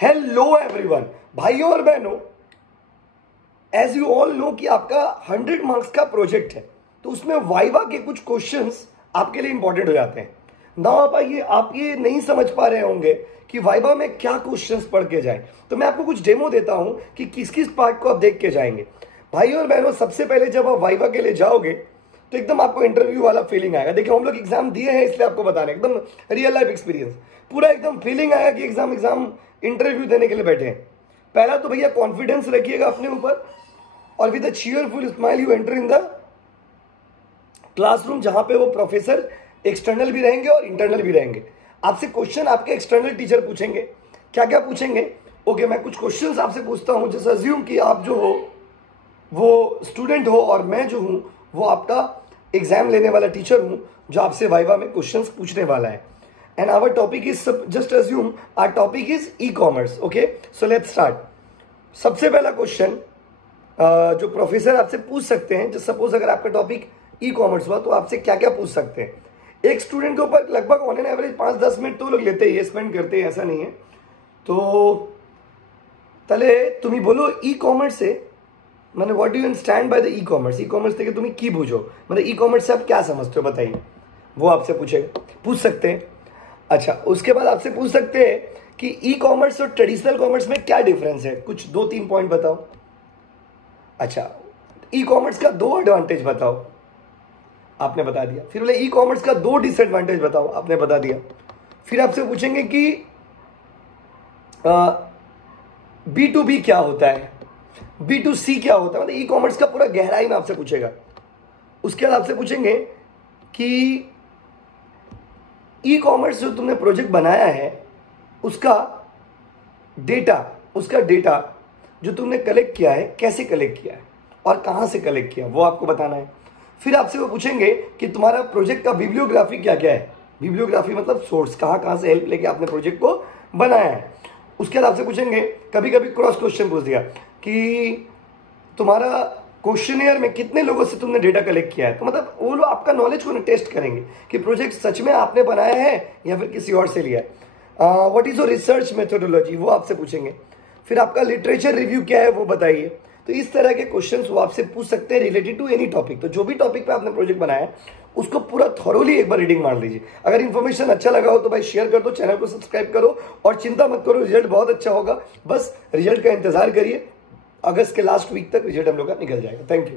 Hello everyone, भाइयों और बहनों, एज यू ऑल नो कि आपका 100 मार्क्स का प्रोजेक्ट है, तो उसमें वाइवा के कुछ क्वेश्चंस आपके लिए इंपॉर्टेंट हो जाते हैं ना। आप ये नहीं समझ पा रहे होंगे कि वाइवा में क्या क्वेश्चंस पढ़ के जाएं, तो मैं आपको कुछ डेमो देता हूं कि किस किस पार्ट को आप देख के जाएंगे। भाइयों और बहनों, सबसे पहले जब आप वाइवा के लिए जाओगे तो एकदम आपको इंटरव्यू वाला फीलिंग आएगा। देखिए, हम लोग एग्जाम दिए हैं, इसलिए आपको बताना एकदम रियल लाइफ एक्सपीरियंस, पूरा एकदम फीलिंग आया कि एग्जाम इंटरव्यू देने के लिए बैठे हैं। पहला तो भैया कॉन्फिडेंस रखिएगा अपने ऊपर, और with a cheerful smile you enter in the classroom, जहां पे वो प्रोफेसर एक्सटर्नल भी रहेंगे और इंटरनल भी रहेंगे। आपसे क्वेश्चन आपके एक्सटर्नल टीचर पूछेंगे। क्या क्या पूछेंगे? ओके, मैं कुछ क्वेश्चंस आपसे पूछता हूं। जैसे अज्यूम कि आप जो हो वो स्टूडेंट हो और मैं जो हूं वो आपका एग्जाम लेने वाला टीचर हूं, जो आपसे वाइवा में क्वेश्चंस पूछने वाला है। And our topic is, just assume our topic is e commerce. Okay, so let's start. सबसे पहला क्वेश्चन जो प्रोफेसर आपसे पूछ सकते हैं, जो सपोज अगर आपका टॉपिक ई कॉमर्स हुआ तो आपसे क्या क्या पूछ सकते हैं। एक स्टूडेंट के ऊपर लगभग ऑन एन एवरेज 5-10 मिनट तो लोग लेते ही स्पेंड करते हैं, ऐसा नहीं है। तो तले तुम्हें बोलो ई कॉमर्स से मैंने what do you understand by the e commerce. E commerce থেকে तुम्हें की बुझो, मतलब ई कॉमर्स से आप क्या समझते हो बताइए, वो आपसे पूछ सकते हैं। अच्छा, उसके बाद आपसे पूछ सकते हैं कि ई कॉमर्स और ट्रेडिशनल कॉमर्स में क्या डिफरेंस है, कुछ 2-3 पॉइंट बताओ। अच्छा, ई कॉमर्स का 2 एडवांटेज बताओ, आपने बता दिया। फिर बोले ई कॉमर्स का 2 डिसएडवांटेज बताओ, आपने बता दिया। फिर आपसे पूछेंगे कि B2B क्या होता है, B2C क्या होता है, मतलब ई कॉमर्स का पूरा गहराई में आपसे पूछेगा। उसके बाद आपसे पूछेंगे कि ई कॉमर्स जो तुमने प्रोजेक्ट बनाया है उसका डेटा जो तुमने कलेक्ट किया है, कैसे कलेक्ट किया है और कहां से कलेक्ट किया, वो आपको बताना है। फिर आपसे वो पूछेंगे कि तुम्हारा प्रोजेक्ट का बिब्लियोग्राफी क्या क्या है। बिब्लियोग्राफी मतलब सोर्स, कहां से हेल्प लेके आपने प्रोजेक्ट को बनाया है। उसके बाद आपसे पूछेंगे, कभी कभी क्रॉस क्वेश्चन पूछ दिया कि तुम्हारा क्वेश्चनियर में कितने लोगों से तुमने डेटा कलेक्ट किया है। तो मतलब वो लोग आपका नॉलेज को टेस्ट करेंगे कि प्रोजेक्ट सच में आपने बनाया है या फिर किसी और से लिया है। What is your research methodology, वो आपसे पूछेंगे। फिर आपका लिटरेचर रिव्यू क्या है, वो बताइए। तो इस तरह के क्वेश्चंस वो आपसे पूछ सकते हैं रिलेटेड टू एनी टॉपिक। तो जो भी टॉपिक पे आपने प्रोजेक्ट बनाया है उसको पूरा थॉरोली एक बार रीडिंग मार लीजिए। अगर इन्फॉर्मेशन अच्छा लगा हो तो भाई शेयर कर दो, चैनल को सब्सक्राइब करो, और चिंता मत करो, रिजल्ट बहुत अच्छा होगा। बस रिजल्ट का इंतजार करिए, अगस्त के लास्ट वीक तक रिजल्ट हम लोग का निकल जाएगा। Thank you.